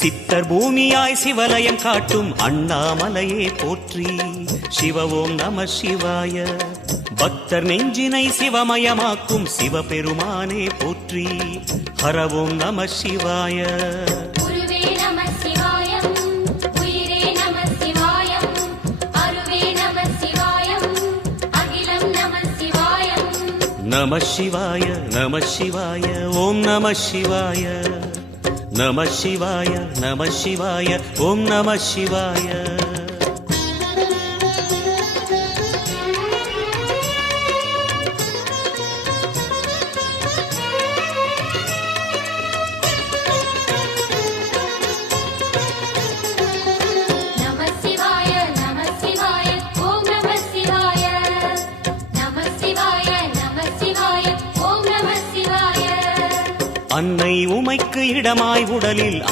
சித்தர் பூமியாய் சிவலயம் காட்டும் அண்ணாமலையே போற்றி. சிவ ஓம் நம சிவாய. பக்தர் நெஞ்சினை சிவமயமாக்கும் சிவபெருமானே போற்றி. ஹர ஓம் நம சிவாய. நம சிவாய நம சிவாய ஓம் நம சிவாய. நம சிவாய நம சிவாய ஓம் நம சிவாய. அன்னை உமைக்கு இடமாய் உடலில்